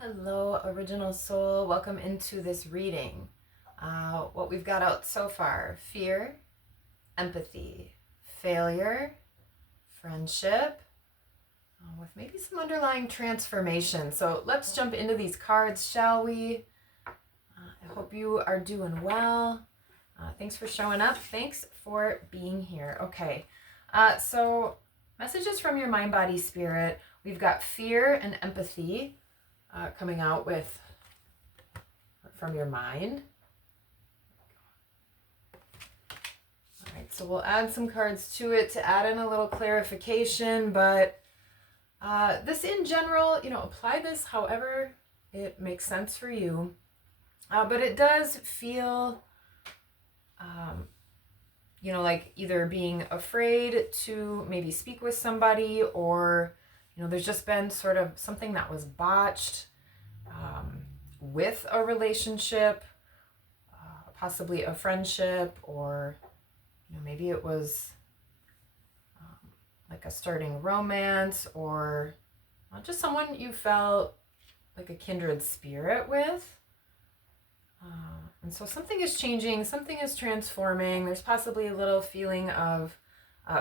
Hello, Original Soul. Welcome into this reading. What we've got out so far: fear, empathy, failure, friendship, with maybe some underlying transformation. So let's jump into these cards, shall we? I hope you are doing well. Thanks for showing up. Thanks for being here. Okay, so messages from your mind, body, spirit. We've got fear and empathy coming out with from your mind. All right, so we'll add some cards to it to add in a little clarification, but this in general, apply this however it makes sense for you. But it does feel, like either being afraid to maybe speak with somebody, or there's just been sort of something that was botched with a relationship, possibly a friendship, or maybe it was like a starting romance, or just someone you felt like a kindred spirit with. And so something is changing, something is transforming. There's possibly a little feeling of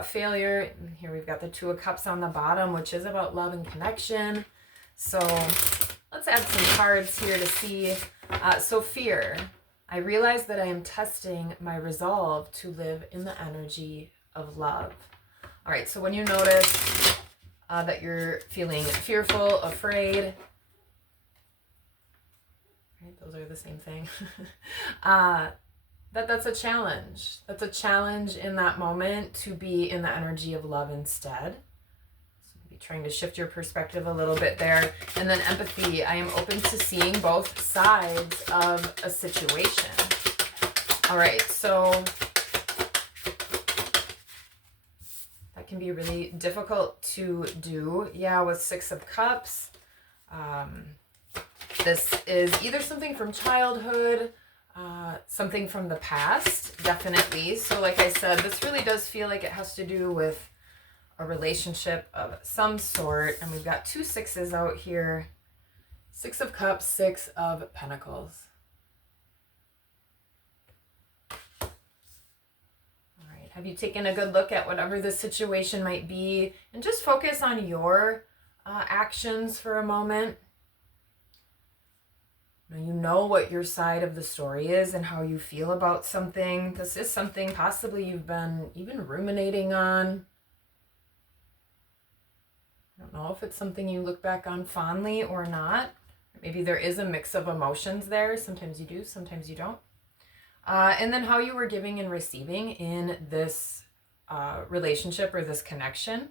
failure. And here we've got the Two of Cups on the bottom, which is about love and connection. So let's add some cards here to see. So fear. I realize that I am testing my resolve to live in the energy of love. All right, so when you notice that you're feeling fearful, afraid, right, those are the same thing. That's a challenge. That's a challenge in that moment to be in the energy of love instead. So maybe trying to shift your perspective a little bit there. And then empathy. I am open to seeing both sides of a situation. All right, so that can be really difficult to do. Yeah, with Six of Cups. This is either something from childhood, something from the past, definitely. So like I said, this really does feel like it has to do with a relationship of some sort. And we've got two sixes out here. Six of Cups, Six of Pentacles. All right, have you taken a good look at whatever the situation might be and just focus on your actions for a moment? You know what your side of the story is and how you feel about something. This is something possibly you've been even ruminating on. I don't know if it's something you look back on fondly or not. Maybe there is a mix of emotions there. Sometimes you do, sometimes you don't. And then how you were giving and receiving in this relationship or this connection.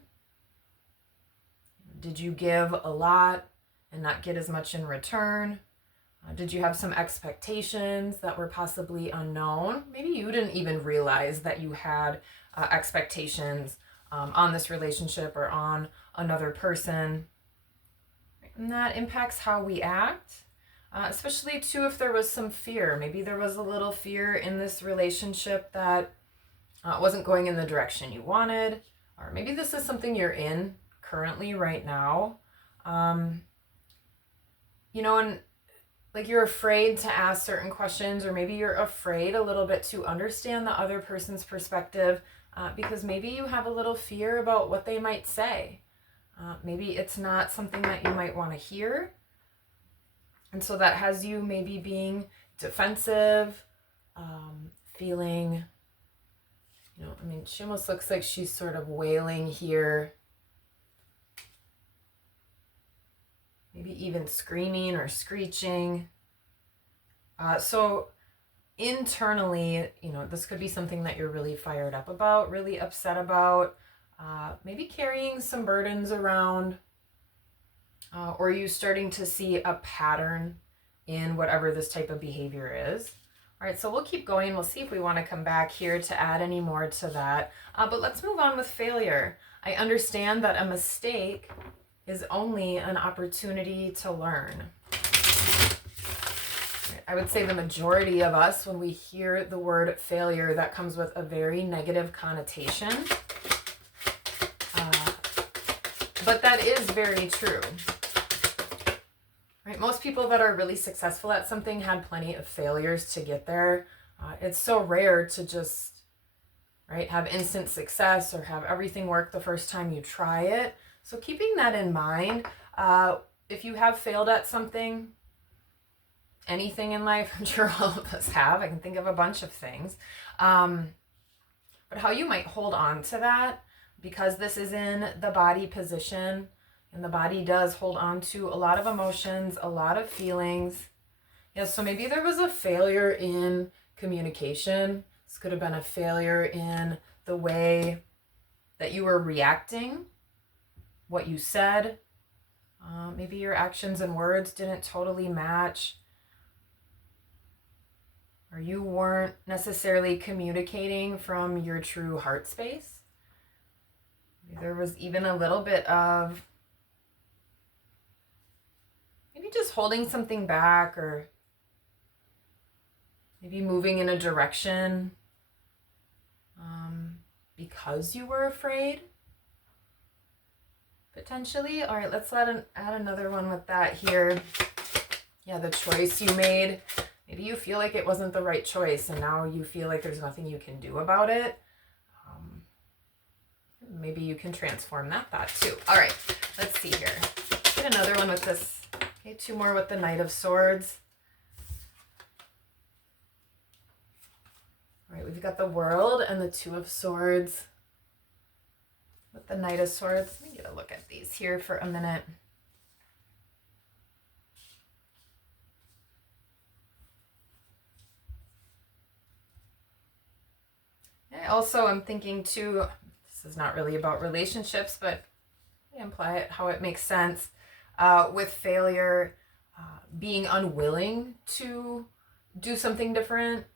Did you give a lot and not get as much in return? Did you have some expectations that were possibly unknown? Maybe you didn't even realize that you had expectations on this relationship or on another person. And that impacts how we act, especially too if there was some fear. Maybe there was a little fear in this relationship that wasn't going in the direction you wanted. Or maybe this is something you're in currently right now. And like you're afraid to ask certain questions, or maybe you're afraid a little bit to understand the other person's perspective because maybe you have a little fear about what they might say. Maybe it's not something that you might want to hear. And so that has you maybe being defensive, feeling, she almost looks like she's sort of wailing here. Maybe even screaming or screeching. So internally, this could be something that you're really fired up about, really upset about, maybe carrying some burdens around, or you starting to see a pattern in whatever this type of behavior is. All right, so we'll keep going. We'll see if we want to come back here to add any more to that. But let's move on with failure. I understand that a mistake is only an opportunity to learn. I would say the majority of us, when we hear the word failure, that comes with a very negative connotation. But that is very true. right? Most people that are really successful at something had plenty of failures to get there. It's so rare to just, right, have instant success or have everything work the first time you try it. So keeping that in mind, if you have failed at something, anything in life, I'm sure all of us have. I can think of a bunch of things. But how you might hold on to that, because this is in the body position, and the body does hold on to a lot of emotions, a lot of feelings. Yeah, so maybe there was a failure in communication. This could have been a failure in the way that you were reacting, what you said. Maybe your actions and words didn't totally match, or you weren't necessarily communicating from your true heart space. Maybe there was even a little bit of maybe just holding something back, or maybe moving in a direction because you were afraid, potentially. All right, let's add another one with that here. Yeah, the choice you made. Maybe you feel like it wasn't the right choice, and now you feel like there's nothing you can do about it. Maybe you can transform that thought too. All right, let's see here. Get another one with this. Okay, 2 more with the Knight of Swords. All right, we've got the World and the 2 of Swords with the Knight of Swords. Let me get a look at these here for a minute. I also am thinking too, this is not really about relationships, but I imply it how it makes sense. With failure, being unwilling to do something different,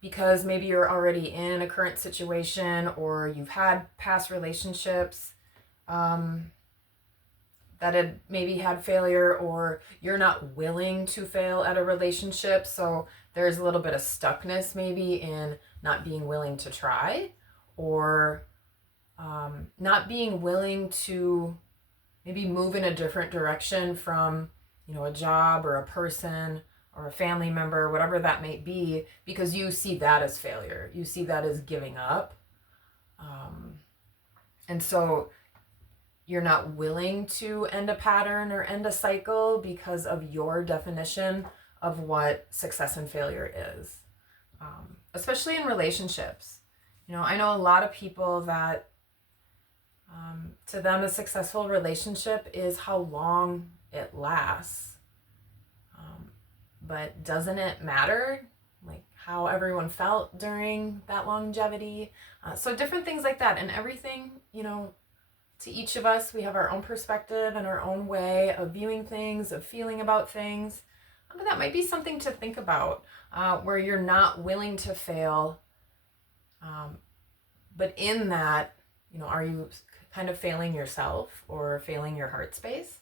because maybe you're already in a current situation, or you've had past relationships that had maybe had failure, or you're not willing to fail at a relationship. So there's a little bit of stuckness maybe in not being willing to try, or not being willing to maybe move in a different direction from, a job or a person or a family member, whatever that may be, because you see that as failure. You see that as giving up. And so you're not willing to end a pattern or end a cycle because of your definition of what success and failure is, especially in relationships. I know a lot of people that to them a successful relationship is how long it lasts. But doesn't it matter like how everyone felt during that longevity? So different things like that, and everything, to each of us, we have our own perspective and our own way of viewing things, of feeling about things. But that might be something to think about, where you're not willing to fail. But in that, are you kind of failing yourself or failing your heart space?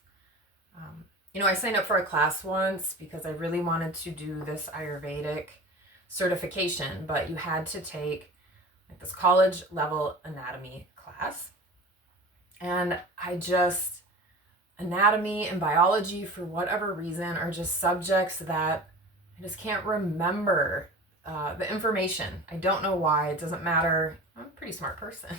I signed up for a class once because I really wanted to do this Ayurvedic certification, but you had to take like this college level anatomy class. And anatomy and biology, for whatever reason, are just subjects that I just can't remember the information. I don't know why. It doesn't matter. I'm a pretty smart person.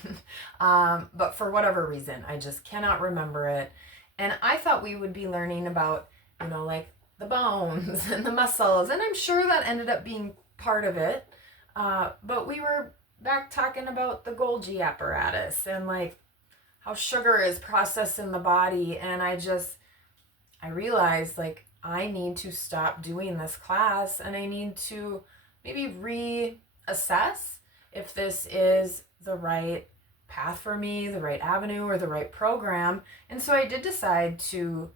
But for whatever reason, I just cannot remember it. And I thought we would be learning about, like the bones and the muscles. And I'm sure that ended up being part of it. But we were back talking about the Golgi apparatus and like how sugar is processed in the body. And I realized like I need to stop doing this class, and I need to maybe reassess if this is the right path for me, the right avenue, or the right program. And so I did decide to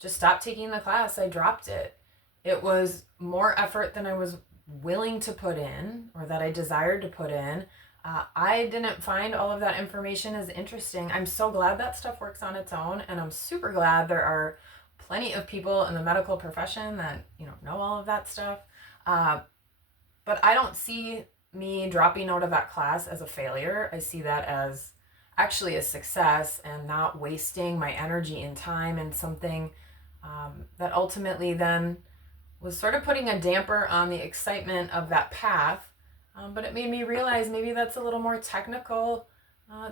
just stop taking the class. I dropped it. It was more effort than I was willing to put in, or that I desired to put in. I didn't find all of that information as interesting. I'm so glad that stuff works on its own, and I'm super glad there are plenty of people in the medical profession that know all of that stuff. But I don't see me dropping out of that class as a failure. I see that as actually a success, and not wasting my energy and time in something that ultimately then was sort of putting a damper on the excitement of that path. But it made me realize maybe that's a little more technical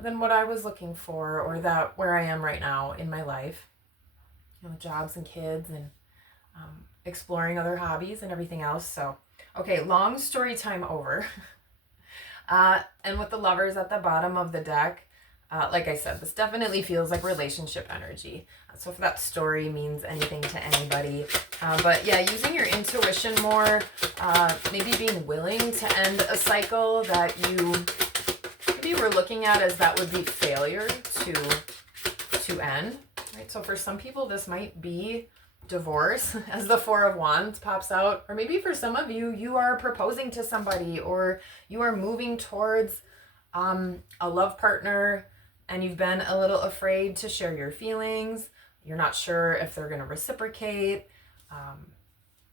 than what I was looking for, or that where I am right now in my life, jobs and kids and exploring other hobbies and everything else. So, okay, long story time over. And with the Lovers at the bottom of the deck, like I said, this definitely feels like relationship energy. So if that story means anything to anybody, but yeah, using your intuition more, maybe being willing to end a cycle that you maybe were looking at as that would be failure to end, right? So for some people, this might be divorce, as the Four of Wands pops out, or maybe for some of you, you are proposing to somebody, or you are moving towards a love partner, and you've been a little afraid to share your feelings. You're not sure if they're going to reciprocate.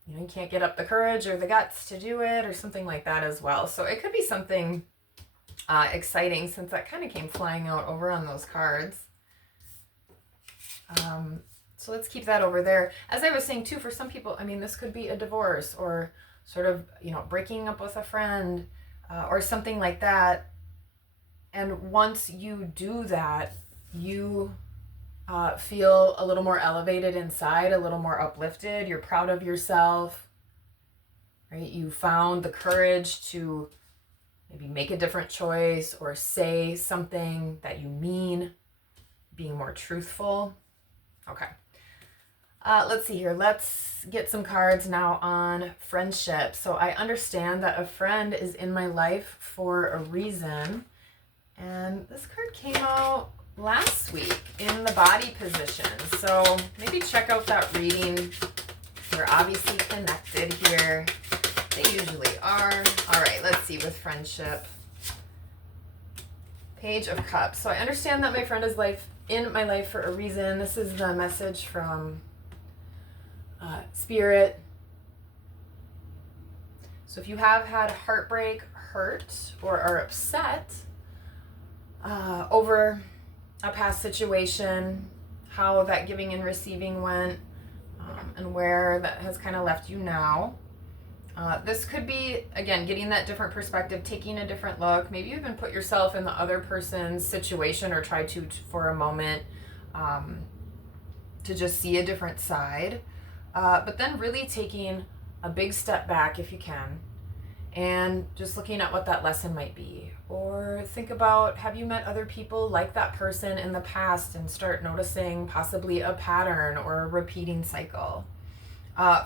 You can't get up the courage or the guts to do it, or something like that as well. So it could be something exciting, since that kind of came flying out over on those cards. So let's keep that over there. As I was saying too, for some people, I mean, this could be a divorce, or sort of, breaking up with a friend, or something like that. And once you do that, you feel a little more elevated inside, a little more uplifted. You're proud of yourself, right? You found the courage to maybe make a different choice, or say something that you mean, being more truthful. Okay. Let's see here. Let's get some cards now on friendship. So I understand that a friend is in my life for a reason. And this card came out last week in the body position. So maybe check out that reading. We're obviously connected here. They usually are. All right, let's see with friendship. Page of Cups. So I understand that my friend is in my life for a reason. This is the message from Spirit. So if you have had heartbreak, hurt, or are upset over a past situation, how that giving and receiving went, and where that has kind of left you now. This could be, again, getting that different perspective, taking a different look. Maybe you even put yourself in the other person's situation, or try to for a moment, to just see a different side. But then really taking a big step back if you can, and just looking at what that lesson might be. Or think about, have you met other people like that person in the past, and start noticing possibly a pattern or a repeating cycle.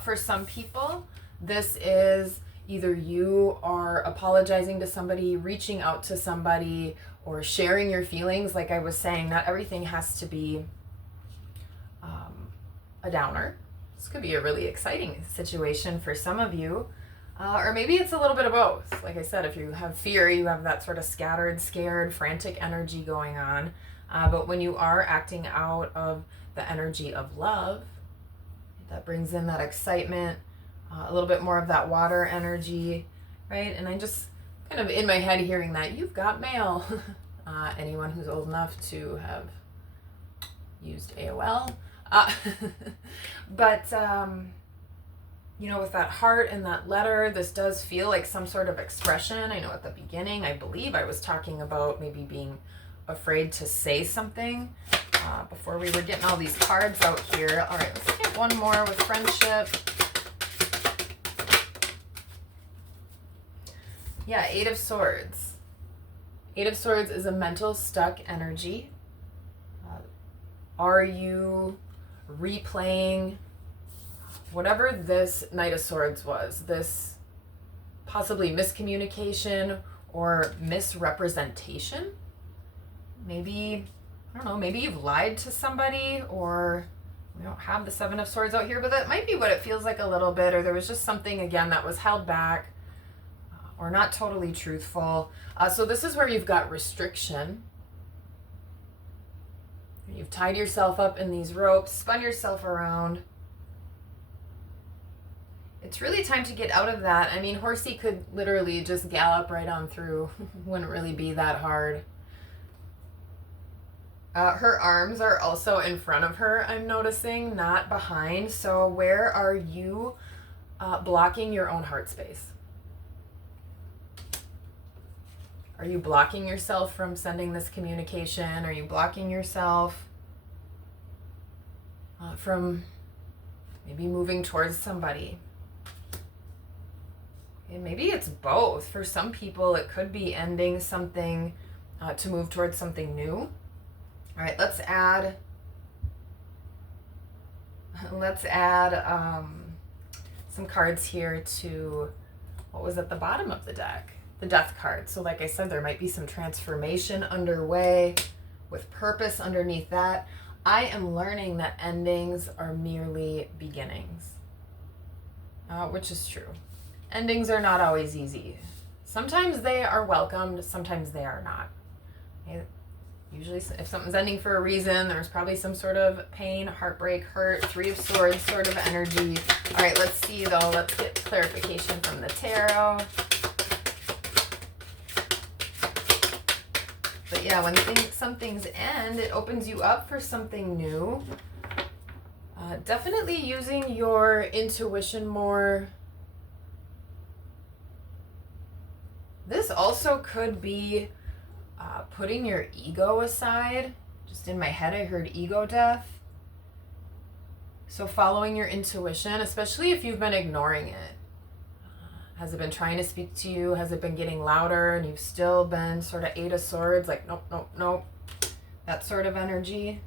For some people, this is either you are apologizing to somebody, reaching out to somebody, or sharing your feelings. Like I was saying, not everything has to be a downer. This could be a really exciting situation for some of you. Or maybe it's a little bit of both. Like I said, if you have fear, you have that sort of scattered, scared, frantic energy going on. But when you are acting out of the energy of love, that brings in that excitement, a little bit more of that water energy, right? And I'm just kind of in my head hearing that you've got mail. Anyone who's old enough to have used AOL. But with that heart and that letter, this does feel like some sort of expression. I know at the beginning, I believe I was talking about maybe being afraid to say something before we were getting all these cards out here. All right, let's get one more with friendship. Yeah, Eight of Swords. Eight of Swords is a mental stuck energy. Are you replaying whatever this Knight of Swords was, this possibly miscommunication or misrepresentation? Maybe, I don't know, maybe you've lied to somebody, or we don't have the Seven of Swords out here, but that might be what it feels like a little bit, or there was just something, again, that was held back, or not totally truthful. So this is where you've got restriction. You've tied yourself up in these ropes, spun yourself around. It's really time to get out of that. I mean, Horsey could literally just gallop right on through. Wouldn't really be that hard. Her arms are also in front of her, I'm noticing, not behind. So where are you blocking your own heart space? Are you blocking yourself from sending this communication? Are you blocking yourself from maybe moving towards somebody? And maybe it's both. For some people, it could be ending something to move towards something new. All right, let's add some cards here to what was at the bottom of the deck, the Death card. So like I said, there might be some transformation underway with purpose underneath that. I am learning that endings are merely beginnings, which is true. Endings are not always easy. Sometimes they are welcomed, sometimes they are not. Okay? Usually if something's ending for a reason, there's probably some sort of pain, heartbreak, hurt, Three of Swords sort of energy. All right, let's see though. Let's get clarification from the tarot. But yeah, when some things end, it opens you up for something new. Definitely using your intuition more. This also could be putting your ego aside. Just in my head, I heard ego death. So following your intuition, especially if you've been ignoring it. Has it been trying to speak to you? Has it been getting louder and you've still been sort of Eight of Swords, like nope, nope, nope. That sort of energy.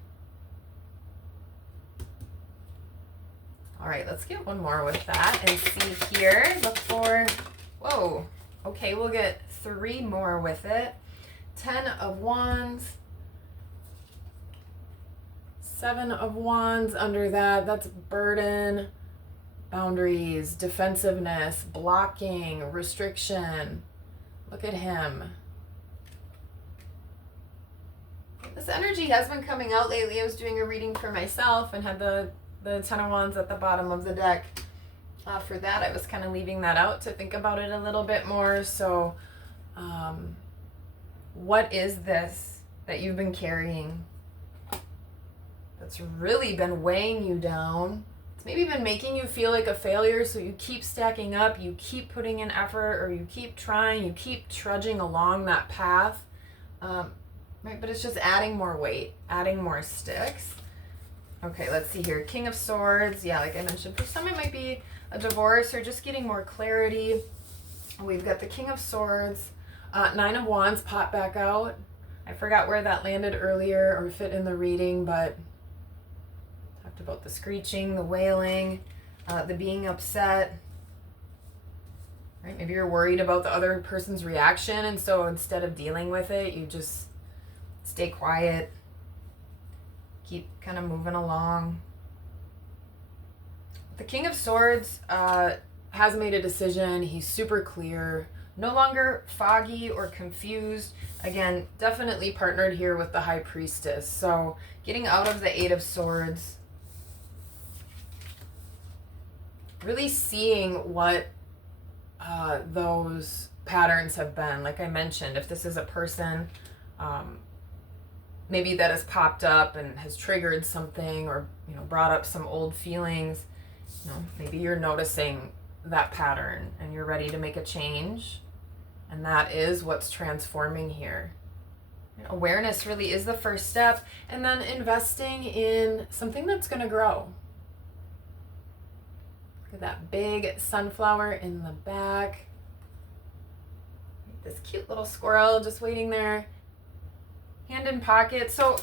All right, let's get one more with that and see here. Look for, whoa, okay, we'll get 3 more with it. 10 of Wands, 7 of Wands under that. That's burden, boundaries, defensiveness, blocking, restriction. Look at him. This energy has been coming out lately. I was doing a reading for myself and had the 10 of Wands at the bottom of the deck. For that, I was kind of leaving that out to think about it a little bit more. So, what is this that you've been carrying that's really been weighing you down? It's maybe been making you feel like a failure, so you keep stacking up, you keep putting in effort, or you keep trying, you keep trudging along that path, right? But it's just adding more weight, adding more sticks. Okay, let's see here. King of Swords. Yeah, like I mentioned, for some it might be a divorce or just getting more clarity. We've got the King of Swords. 9 of Wands popped back out. I forgot where that landed earlier or fit in the reading, but talked about the screeching, the wailing, the being upset. Right? Maybe you're worried about the other person's reaction, and so instead of dealing with it, you just stay quiet, keep kind of moving along. The King of Swords has made a decision. He's super clear. No longer foggy or confused. Again, definitely partnered here with the High Priestess. So getting out of the 8 of Swords. Really seeing what those patterns have been. Like I mentioned, if this is a person maybe that has popped up and has triggered something or brought up some old feelings, maybe you're noticing that pattern and you're ready to make a change. And that is what's transforming here. Awareness really is the first step, and then investing in something that's going to grow. Look at that big sunflower in the back. This cute little squirrel just waiting there, hand in pocket. So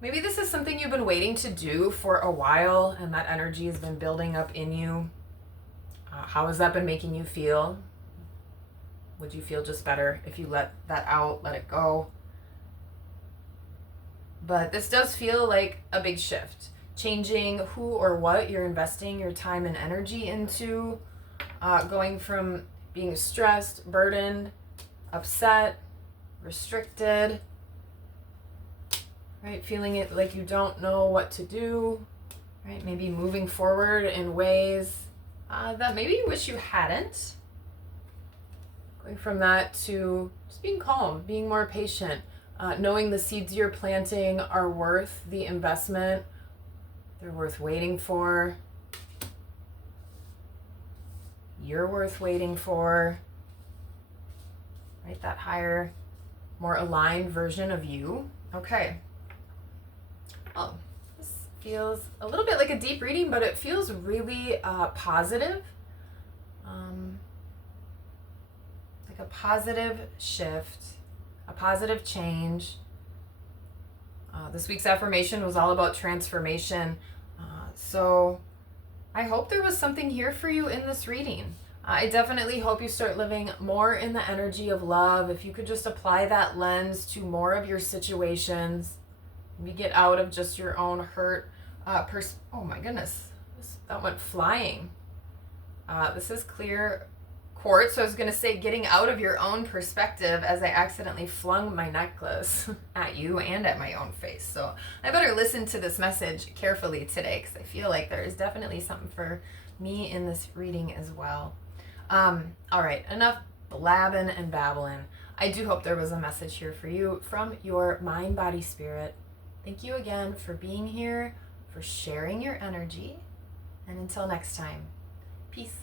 maybe this is something you've been waiting to do for a while, and that energy has been building up in you. How has that been making you feel? Would you feel just better if you let that out, let it go? But this does feel like a big shift. Changing who or what you're investing your time and energy into. Going from being stressed, burdened, upset, restricted, right? Feeling it like you don't know what to do, right? Maybe moving forward in ways that maybe you wish you hadn't. Going from that to just being calm, being more patient, knowing the seeds you're planting are worth the investment. They're worth waiting for. You're worth waiting for. Right? That higher, more aligned version of you. Okay. Oh, this feels a little bit like a deep reading, but it feels really positive. Like a positive shift, a positive change. This week's affirmation was all about transformation. So I hope there was something here for you in this reading. I definitely hope you start living more in the energy of love. If you could just apply that lens to more of your situations, maybe get out of just your own hurt. Oh my goodness, that went flying. This is clear quartz, so I was going to say getting out of your own perspective as I accidentally flung my necklace at you and at my own face. So I better listen to this message carefully today because I feel like there is definitely something for me in this reading as well. All right, enough blabbing and babbling. I do hope there was a message here for you from your mind, body, spirit. Thank you again for being here, for sharing your energy, and until next time, peace.